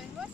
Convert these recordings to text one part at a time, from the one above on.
paling bos.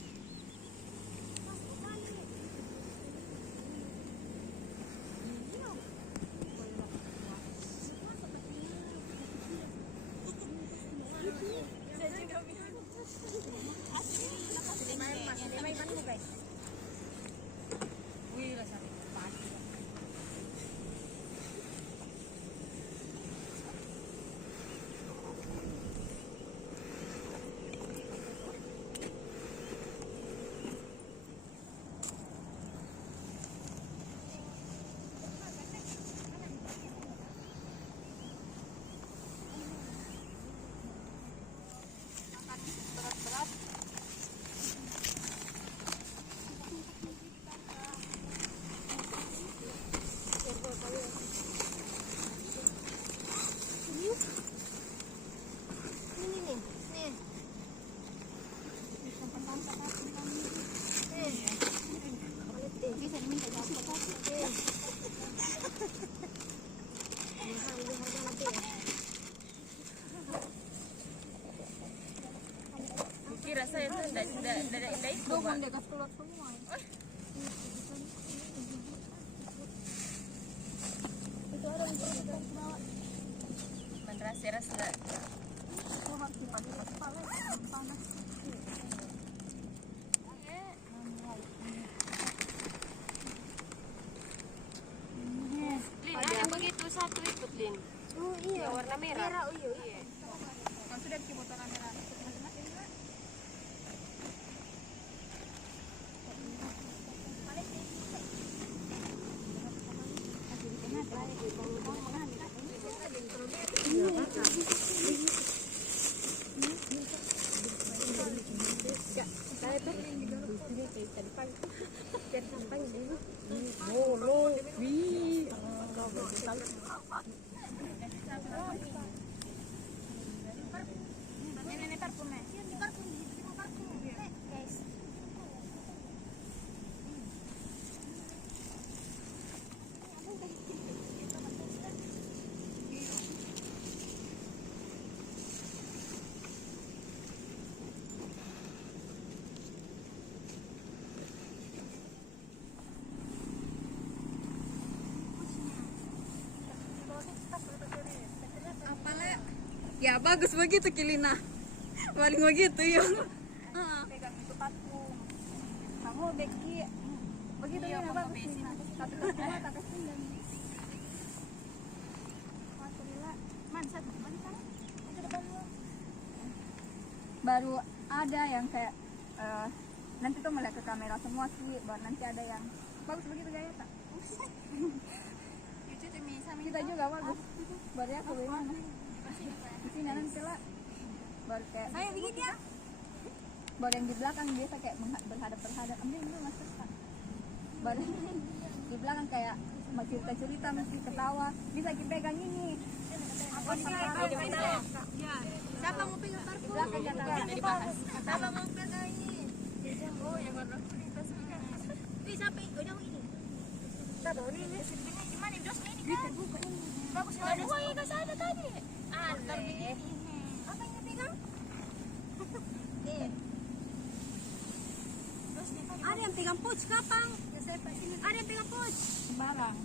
Kira saya tuh tidak itu, Mbak. Dekat keluar semua. Itu ada yang perlu bawa. Menras-ras enggak? Keluar sifat-sifat panas. Lin, ada yang begitu satu ikut, Lin. Oh iya. Yang warna merah. Merah, iya. Kan sudah bikin botol merah. Ini parfumnya. Ya bagus begitu Kilina. Paling begitu ya. Pegang itu parfum. Kamu Becky. Begitu Iya, ya kamu bagus. besi. Tapi kalau tak kasih dan. Alhamdulillah. Baru ada yang kayak nanti tuh melihat ke kamera semua sih, baru nanti ada yang bagus begitu gaya tak? Kita juga bagus. Baru ya ke mana? Di sini nanti lah. Baru kayak. Saya begini ya. Baru yang di belakang biasa kayak berhadap-berhadap. Ambil dulu mas Kak. Baru di belakang kayak masih cerita masih ketawa. Bisa kita pegang ini. Apa sih? Siapa mau pegang parfum? Belakang jangan dibahas. Siapa mau pegang ini? Oh, yang warna kuning tas suka. Siapa? Udah ini. Siapa ini? Di mana dos ini kan? Bagus banget. Wah, ya enggak sana tadi. Antar begini. Apa yang dipegang? Ada yang pegang pouch kapang. Ada yang pegang pouch. Sembarang.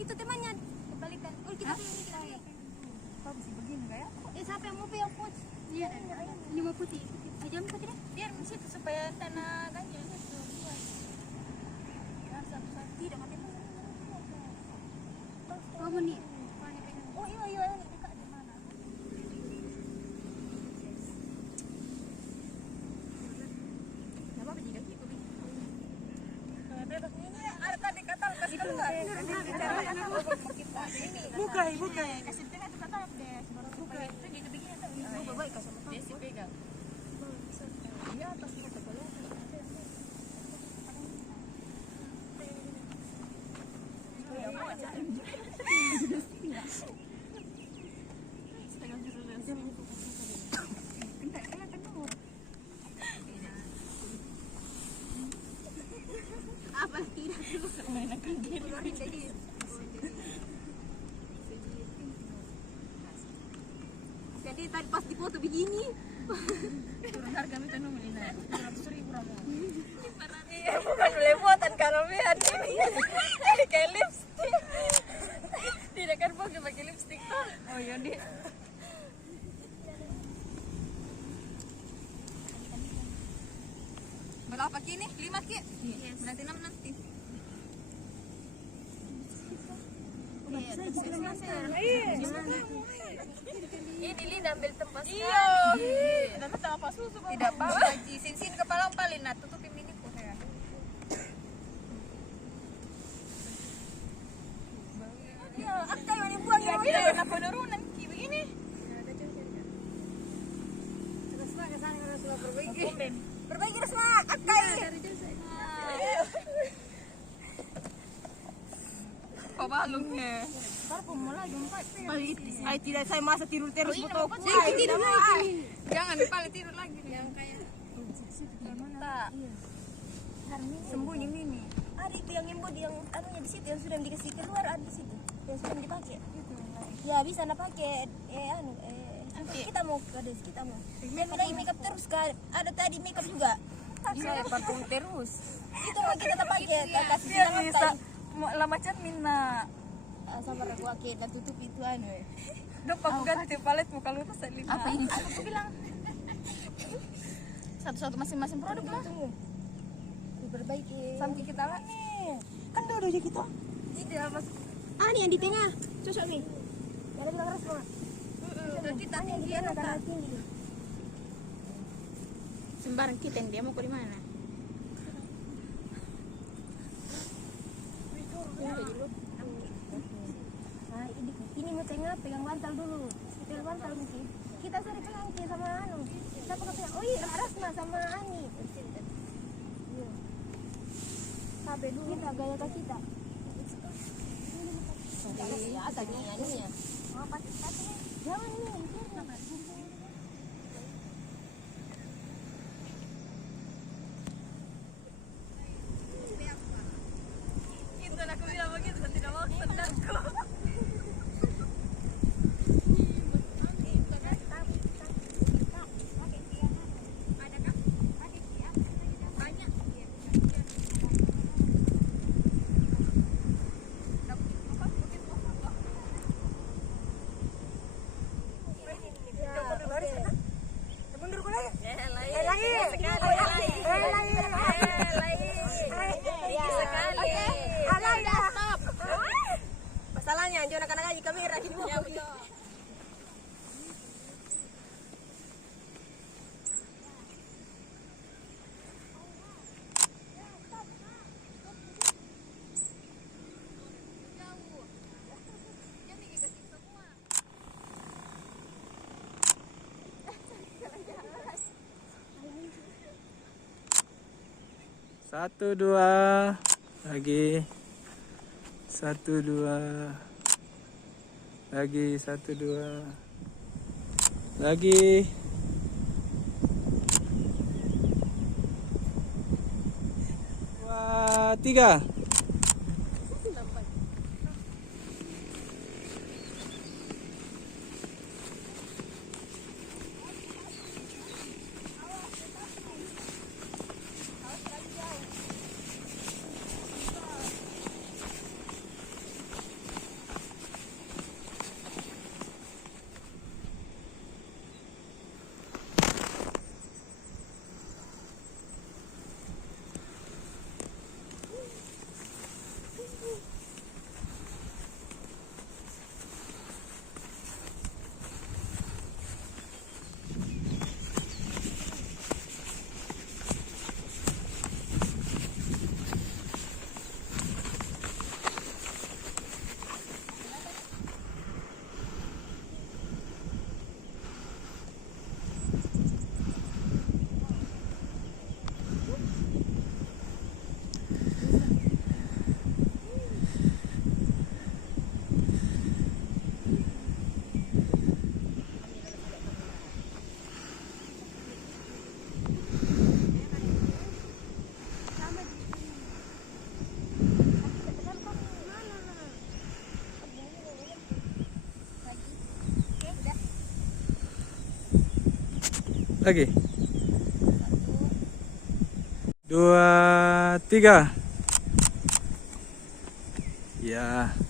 Itu temannya. Kebalikan. Oh, kita pilih. Kok bisa begini kayak? Siapa yang mau pegang pouch? Iya. Ini mau putih. Aja mau tidak? Biar mesti supaya tanah ganjil itu. Tidak mati. Kamu nih. Oh iya dekat di mana? Apa juga gitu? Bebas ini ada tadi kata kasih keluar. Buka. Kasih tengah itu kata deh. Buka itu gitu begini tuh. Baik kasih. Desi pegang. Iya atas kita boleh. Apa tidak dulu Mengenakan diri. Jadi tadi pas dipoto begini Turun harga minta nomor ini. 200.000. ramean ini. Kayak lipstick. Tidak kan pakai lipstick tuh. Oh iya deh. Berapa kini? 5 ki? Berarti 6 nanti. Ini Lina ambil tempat. Iya. Tidak apa-apa. Sin kepala paling nah tutupin miniku ya. Ya, akai yang dibuang ya. Tidak pernah penurunan ki begini. Terus ke sana harus perbaiki. Perbaiki terus mak, akai. Kok balungnya? Ay, tidak saya masa tidur terus betul. Tidur lagi. Jangan paling tidur lagi. Yang kayak tak. Sembunyi mini. Ada itu yang imbod yang anunya di situ yang sudah dikasih keluar ada di situ yang sudah dipakai. Ya bisa nak pakai kita mau ke kita mau. Dia lagi makeup terus kan. Ada tadi makeup juga. Saya parfum terus. Itu mau kita tak pakai tak kasih Dia bilang bisa lama cat minna. sama ragu pakai dan tutup itu anu. Dok aku ganti palet muka lu tuh selima. Apa ini? Aku bilang. Satu-satu masing-masing produk lah. Diperbaiki. Sampai kita lah. Kan dua aja kita. Tidak mas. Ah nih yang di tengah. Cocok nih. Yang ada bilang resma. Kita Yang di tengah karena tinggi. Sembarang kita yang dia mau ke di mana? Nah, ini mau tengah pegang bantal dulu. Pegang bantal mungkin. Kita sering pegang Ki sama anu. Siapa pegang? Oh iya, Rasma sama Ani. Iya. Sampai dulu kita gaya ke kita. Ya, tadi anunya. Oh, pasti. Jangan nih. Itu aku bilang begitu tidak mau sendalku. Masalahnya jangan anak-anak aja kamera gitu. Satu dua lagi, 1 2 lagi, 1 2 lagi. Dua, 3. Lagi. 2 3. Ya.